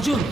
அர்ஜுன்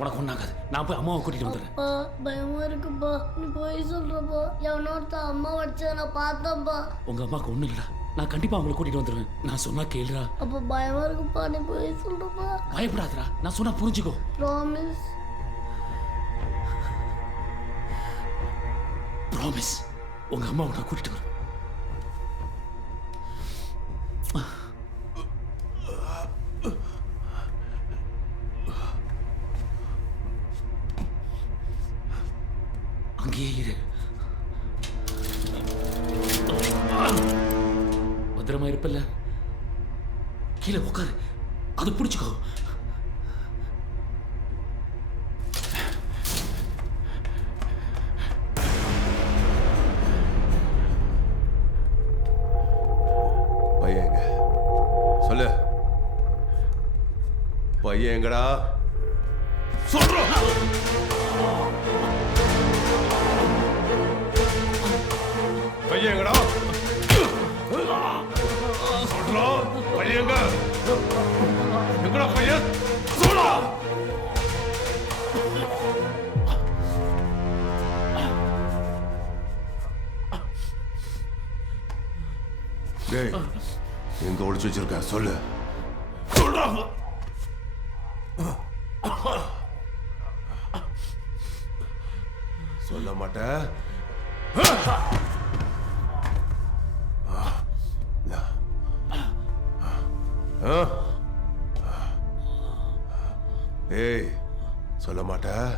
உனக்கு ஒன்றாகாது. நான் போய் அம்மாவை கூட்டிகிட்டு வந்துடுறேன். அப்பா பயமா இருக்குப்பா. நீ போய் சொல்றப்பா. எவனோர்த்த அம்மா வச்ச நான் பார்த்தப்பா. உங்க அம்மாவுக்கு ஒன்றும் இல்லைடா. நான் கண்டிப்பாக அவங்கள கூட்டிகிட்டு வந்துடுவேன். நான் சொன்னா கேளுடா. அப்போ பயமா இருக்குப்பா. நீ போய் சொல்றப்பா. பயப்படாதடா. நான் சொன்னா புரிஞ்சுக்கோ. ப்ராமிஸ். ப்ராமிஸ். உங்க அம்மாவை நான் கூட்டிகிட்டு வரேன். அங்கேயே இரு. பத்திரமா இருப்பல்ல? கீழே உட்காரு. அதை பிடிச்சுக்கோ. பையன் சொல்லு. பையன் எங்கடா சொல்றோம். பையன் எங்கடா சொல்றோம். பையன் எங்க? எங்கடா பையன் சொல்றா. டேய் எங்க ஒளிச்சு வச்சிருக்க சொல்லு. சொல்றா. சொல்ல மாட்டேன். ஏய் சொல்ல மாட்டேன்.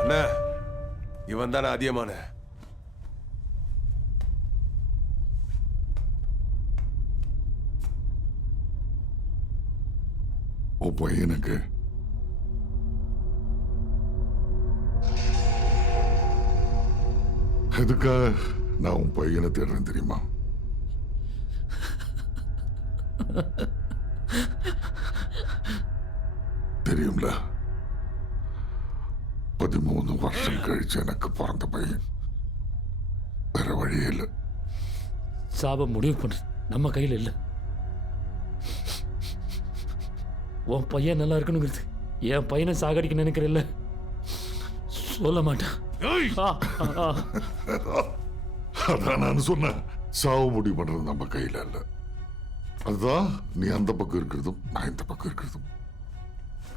அண்ணா இவன் தானே அதிகமான? உன் பையனுக்கு எதுக்காக நான் உன் பையனை தேடுறேன் தெரியுமா? தெரியும்ல, 13 வருஷம் கழிச்சு எனக்கு பிறந்த பையன். வேற வழியே இல்லை. சாபம் முடிவு பண்றது நம்ம கையில் இல்லை. உன் பையன் நல்லா இருக்கணுங்கிறது என் பையனை சாகடிக்க நினைக்கிறல்ல, சொல்ல மாட்டான். அதான் நான் சொன்னேன், சாவு முடிவு பண்றது நம்ம கையில இல்ல. அதுதான் நீ அந்த பக்கம் இருக்கிறதும் நான் இந்த பக்கம் இருக்கிறதும்.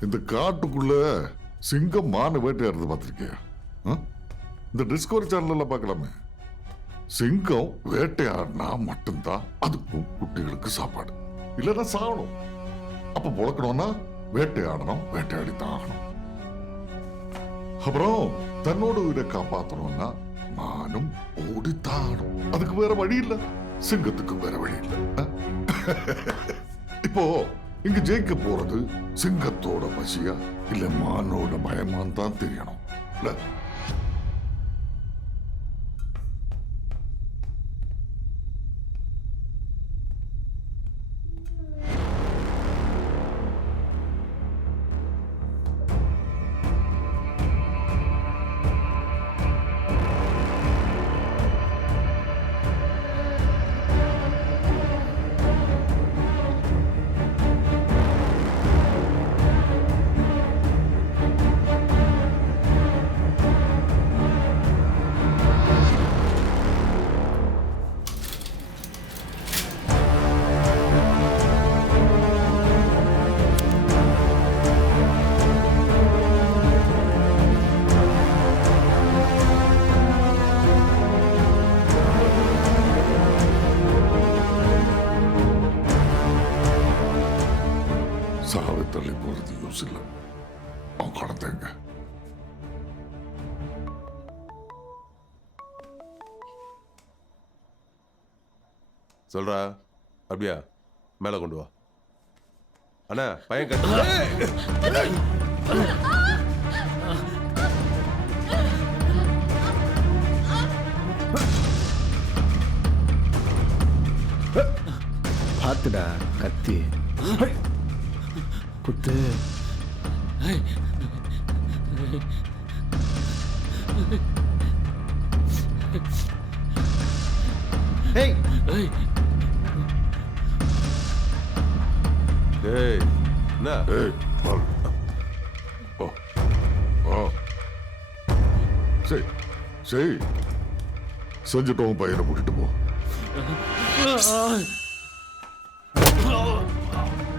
இந்த காட்டுக்குள்ள சிங்கம் மான வேட்டையாடுறது பார்த்திருக்கியா? இந்த டிஸ்கவரி சேனல்ல பார்க்கலாமே. சிங்கம் வேட்டையாடினா மட்டும்தான் அதுக்கும் குட்டிகளுக்கு சாப்பாடு, இல்லைன்னா சாகணும். அப்ப பொழக்கணும்னா வேட்டையாடணும், வேட்டையாடித்தான் ஆகணும். அப்புறம் தன்னோட உயிரை காப்பாற்றணும்னா மானும் ஓடித்தாகணும். அதுக்கு வேற வழி இல்ல, சிங்கத்துக்கு வேற வழி இல்ல. இப்போ இங்க ஜெயிக்க போறது சிங்கத்தோட பசியா இல்ல மானோட பயமான்னு தான் தெரியணும். இல்ல யூஸ் இல்லை. அவன் கடந்தேங்க. சொல்றா. அப்படியா? மேலே கொண்டு வா. அண்ணா பையன் கட்டு. பார்த்துடா கத்தி குத்து. ஏய் டேய் என்ன? ஏய் பால். ஓ ஓ சரி சரி, செஞ்சுட்டோம். பையனை கூட்டிட்டு போ.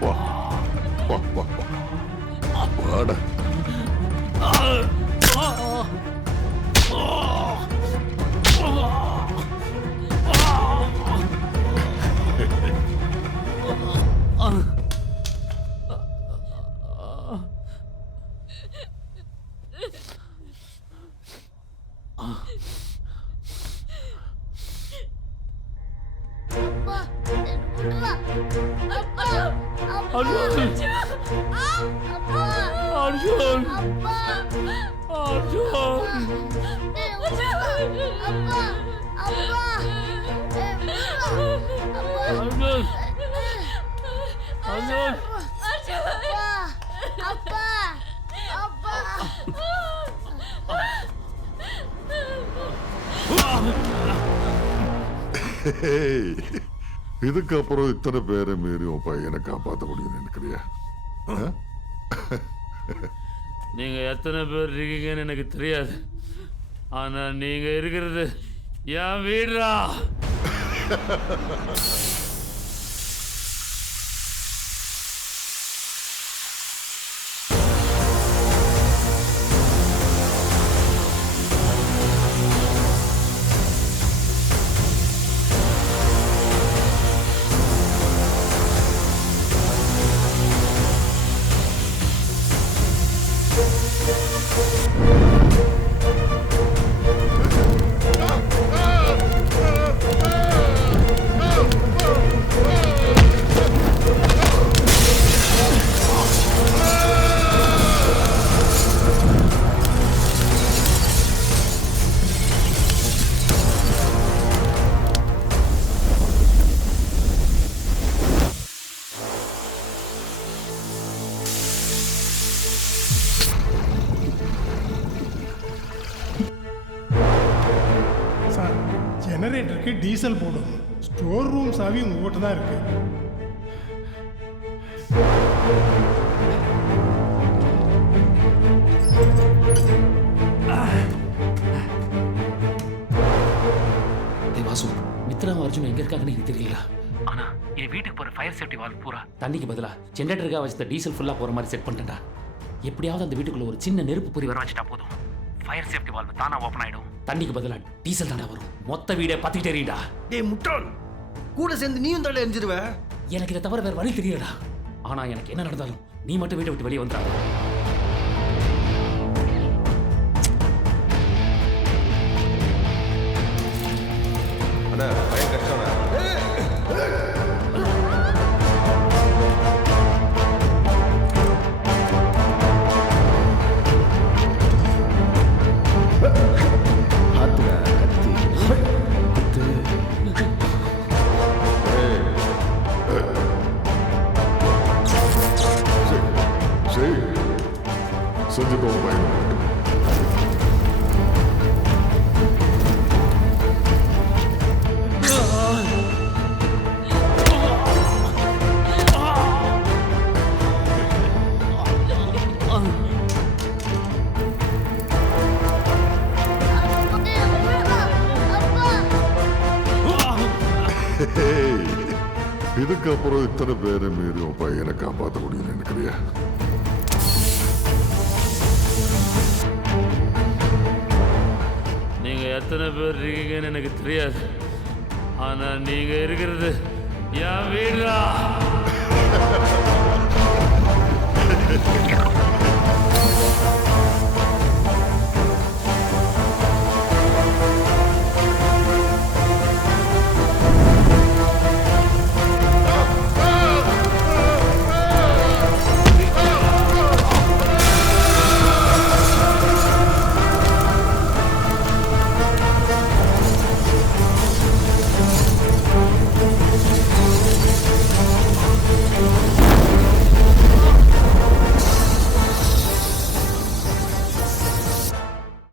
வா வா வா வா வாடா. அப்பா விடுடா. அப்பா அப்பா அர்ஜுன்! அப்பா அர்ஜுன்! அப்பா அர்ஜுன்! அப்பா அப்பா அர்ஜுன்! அர்ஜுன்! அப்பா அப்பா ஏய், இதுக்கப்புறம் இத்தனை பேரை மீறி உன் பையனை காப்பாற்ற முடியும்னு நினைக்கிறியா? நீங்க எத்தனை பேர் இருக்கீங்கன்னு எனக்கு தெரியாது. ஆனா நீங்க இருக்கிறது என் வீடுடா. சார், ஜெனரேட்டருக்கு டீசல் போடும். ஸ்டோர் ரூம் சாவி உங்ககிட்ட தான் இருக்கு. வாசு, மித்ராவும் அர்ஜுன் எங்க இருக்காங்கன்னு எனக்கு தெரியல. ஆனா என் வீட்டுக்கு போற ஃபயர் சேஃப்டி வால்வ் பூரா தண்ணிக்கு பதிலா ஜெனரேட்டருக்காக வச்ச டீசல் ஃபுல்லா போற மாதிரி செட் பண்ணிட்டேன்டா. எப்படியாவது அந்த வீட்டுக்குள்ள ஒரு சின்ன நெருப்பு பொறி வர வச்சுட்டா போதும். ஃபயர் சேஃப்டி வால்வ் தானா ஓபன் ஆயிடும். தண்ணிக்கு பதிலா டீசல் தானே வரும். மொத்த வீடே பத்திட்டே எரியும்டா. டேய் முட்டாள், கூட சேர்ந்து நீயும் தள்ள எரிஞ்சிருவ. எனக்கு இதை தவிர வேற வழி தெரியலடா. ஆனா எனக்கு என்ன நடந்தாலும் நீ மட்டும் வீட்டை விட்டு வெளியே வந்துடாத. அண்ணா பையன் கஷ்டம்ண்ணா. பார்த்துடா கத்தி குத்து. சரி, செஞ்சுட்டோம். பையனை கூட்டிட்டு போ. ஏய், இதுக்கப்புறம் இத்தனை பேரை மீறி உன் பையனை காப்பாற்ற முடியும்னு நினைக்கிறியா? நீங்க எத்தனை பேர் இருக்கீங்கன்னு எனக்கு தெரியாது. ஆனா நீங்க இருக்கிறது என் வீடுடா.